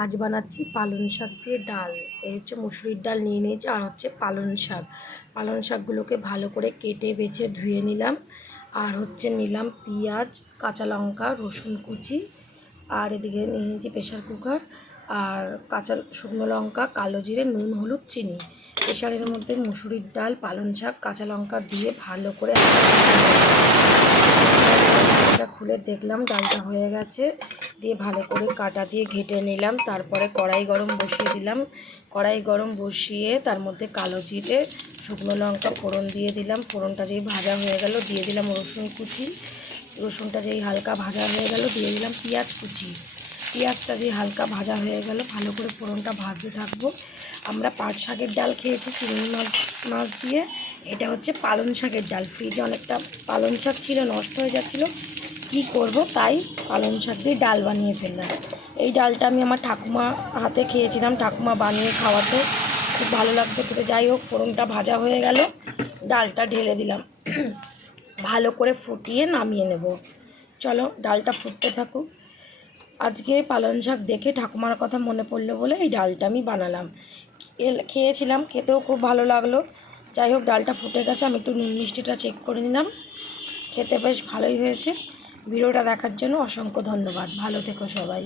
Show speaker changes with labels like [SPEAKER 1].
[SPEAKER 1] আজ বানাচ্ছি পালং শাক দিয়ে ডাল। এই হচ্ছে মুসুরির ডাল নিয়ে নিয়েছি, আর হচ্ছে পালং শাক। পালং শাকগুলোকে ভালো করে কেটে, বেছে, ধুয়ে নিলাম। আর হচ্ছে নিলাম পেঁয়াজ, কাঁচা লঙ্কা, রসুন কুচি। আর এদিকে নিয়ে নিয়েছি প্রেশার কুকার। আর কাঁচা শুকনো লঙ্কা, কালো জিরে, নুন, হলুদ, চিনি। প্রেশারের মধ্যে মুসুরির ডাল, পালং শাক, কাঁচা লঙ্কা দিয়ে ভালো করে খুলে দেখলাম, ডালটা হয়ে গেছে। দিয়ে ভালো করে কাটা দিয়ে ঘেটে নিলাম। তারপরে কড়াই গরম বসিয়ে দিলাম। কড়াই গরম বসিয়ে তার মধ্যে কালো জিরে, শুকনো লঙ্কা ফোড়ন দিয়ে দিলাম। ফোড়নটা যেই ভাজা হয়ে গেল, দিয়ে দিলাম রসুন কুচি। রসুনটা যেই হালকা ভাজা হয়ে গেল, দিয়ে দিলাম পেঁয়াজ কুচি। পেঁয়াজটা যেই হালকা ভাজা হয়ে গেল, ভালো করে ফোড়নটা ভাজতে থাকব। আমরা পাট শাকের ডাল খেয়েছি, চিংড়ি মাছ মাছ দিয়ে। এটা হচ্ছে পালং শাকের ডাল। ফ্রিজে অনেকটা পালং শাক ছিল, নষ্ট হয়ে যাচ্ছিল। কি করব তাই পালং শাক দিয়ে ডাল বানিয়ে ফেললাম। এই ডালটা আমি আমার ঠাকুমা হাতে খেয়েছিলাম। ঠাকুমা বানিয়ে খাওয়াতে খুব ভালো লাগতো খেতে। যাই হোক, ফোড়নটা ভাজা হয়ে গেল। ডালটা ঢেলে দিলাম। ভালো করে ফুটিয়ে নামিয়ে নেব। চলো, ডালটা ফুটতে থাকুক। আজকে পালং শাক দেখে ঠাকুমার কথা মনে পড়ল বলে এই ডালটা আমি বানালাম। খেয়েছিলাম, খেতেও খুব ভালো লাগল। যাই হোক, ডালটা ফুটে গেছে। আমি একটু নুন মিষ্টিটা চেক করে নিলাম। খেতে বেশ ভালোই হয়েছে। ভিডিওটা দেখার জন্য অসংখ্য ধন্যবাদ। ভালো থেকো সবাই।